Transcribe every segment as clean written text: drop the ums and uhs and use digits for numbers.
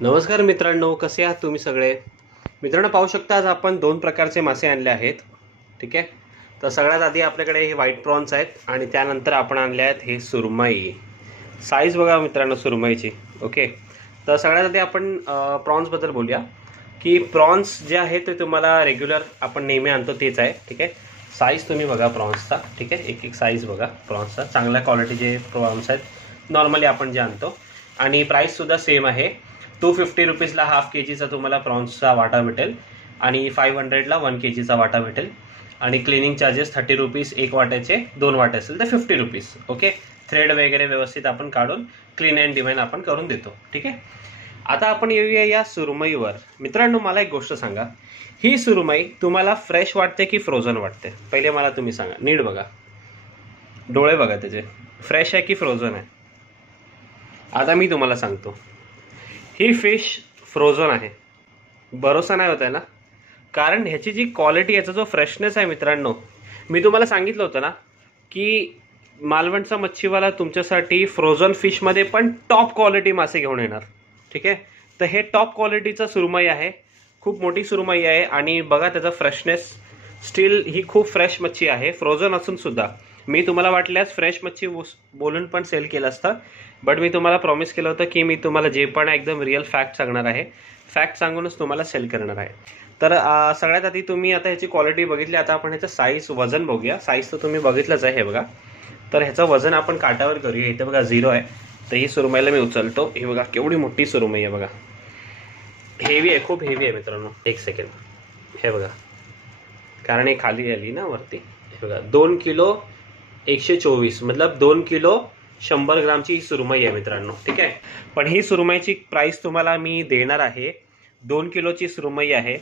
नमस्कार मित्रांनो, कसे आहात तुम्ही सगळे? मित्रांनो, पाहू शकता आज आपण दोन प्रकारचे मासे आणले आहेत. ठीक आहे. तर सगळ्यात आधी आपल्याकडे हे व्हाईट प्रॉन्स आहेत आणि त्यानंतर आपण आणले आहेत हे सुरमई. साईज बघा मित्रांनो सुरमईची. ओके. तर सगळ्यात आधी आपण प्रॉन्सबद्दल बोलूया की प्रॉन्स जे आहे ते तुम्हाला रेग्युलर आपण नेहमी आणतो तेच आहे. ठीक आहे. साईज तुम्ही बघा प्रॉन्सचा. ठीक आहे. एक एक साईज बघा प्रॉन्सचा. चांगल्या क्वालिटीचे प्रॉन्स आहेत नॉर्मली आपण जे आणतो. आणि प्राईससुद्धा सेम आहे. 250 रुपीजला हाफ केजीचा तुम्हाला प्रॉन्सचा वाटा भेटेल आणि 500ला 1 केजीचा वाटा भेटेल. आणि क्लिनिंग चार्जेस 30 रुपीज एक वाट्याचे, 2 वाटे असेल तर 50 रुपीज. ओके. थ्रेड वगैरे व्यवस्थित आपण काढून क्लीन अँड डिवाइन आपण करून देतो. ठीक आहे. आता आपण येऊया या सुरमईवर. मित्रांनो, मला एक गोष्ट सांगा, ही सुरमई तुम्हाला फ्रेश वाटते की फ्रोझन वाटते? पहिले मला तुम्ही सांगा. नीट बघा, डोळे बघा त्याचे, फ्रेश आहे की फ्रोझन आहे? आता मी तुम्हाला सांगतो, ही फिश फ्रोझन आहे. भरोसा नाही होत आहे ना? कारण ह्याची जी क्वालिटी, याचा जो फ्रेशनेस आहे मित्रांनो, मी तुम्हाला सांगितलं होतं ना की मालवणचा मच्छीवाला तुमच्यासाठी फ्रोझन फिशमध्ये पण टॉप क्वालिटी मासे घेऊन येणार. ठीक आहे. तर हे टॉप क्वालिटीचा सुरमई आहे, खूप मोठी सुरमई आहे. आणि बघा त्याचा फ्रेशनेस, स्टील ही खूप फ्रेश मच्छी आहे फ्रोझन असून सुद्धा. मी तुम्हाला वाटल्यास फ्रेश मच्छी बोलून पण सेल केलं असतं, बट मी तुम्हाला प्रॉमिस केलं होतं की मी तुम्हाला जे पण एकदम रिअल फॅक्ट सांगणार आहे, फॅक्ट सांगूनच तुम्हाला सेल करणार आहे. तर सगळ्यात आधी तुम्ही आता ह्याची क्वालिटी बघितली. आता आपण ह्याचं साईज, वजन बघूया. साईज तर तुम्ही बघितलंच आहे, हे बघा. तर ह्याचं वजन आपण काटावर करूया. इथे बघा 0 आहे. तर ही सुरमईला मी उचलतो. हे बघा केवढी मोठी सुरमई आहे बघा. हेवी आहे, खूप हेवी आहे मित्रांनो. एक सेकंड. हे बघा, कारण हे खाली आली ना वरती. हे बघा 2 किलो 124, मतलब 2 किलो 100 ग्रामची सुरमई आहे मित्रांनो. ठीक आहे. पण ही सुरमईची प्राइस तुम्हाला मी देणार आहे. 2 किलोची सुरमई आहे.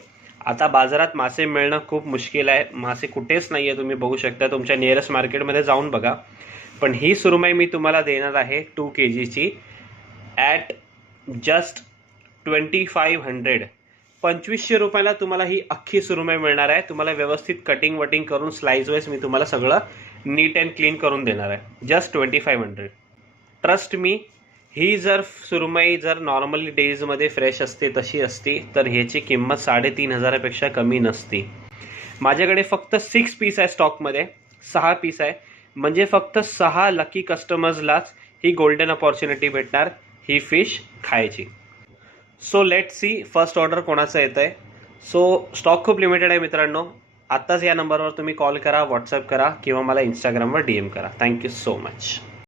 आता बाजारात मासे मिळणं खूप मुश्किल आहे. मासे कुठेच नाही आहे, तुम्ही बघू शकता. तुमच्या नियरेस्ट मार्केटमध्ये जाऊन बघा. पण ही सुरमई मी तुम्हाला देणार आहे 2 केजीची ॲट जस्ट 2500. 2500 रुपयाला तुम्हाला ही अख्खी सुरमई मिळणार आहे. तुम्हाला व्यवस्थित कटिंग वटिंग करून स्लाइस वाईज मी तुम्हाला सगळं नीट अँड क्लीन करून देणार आहे. जस्ट 2500. Trust me. ही जर सुरमई जर नॉर्मली डेजमध्ये फ्रेश असते, तशी असती, तर ह्याची किंमत 3500पेक्षा कमी नसती. माझ्याकडे फक्त 6 पीस आहे स्टॉकमध्ये. 6 पीस आहे. म्हणजे फक्त 6 लकी कस्टमर्सलाच ही गोल्डन अपॉर्च्युनिटी भेटणार ही फिश खायची. So let see first order कोणाचं येतं आहे. सो स्टॉक खूप लिमिटेड आहे मित्रांनो. आत्ताच या नंबरवर तुम्ही कॉल करा, व्हॉट्सअप करा किंवा मला इंस्टाग्रामवर DM करा. Thank you so much.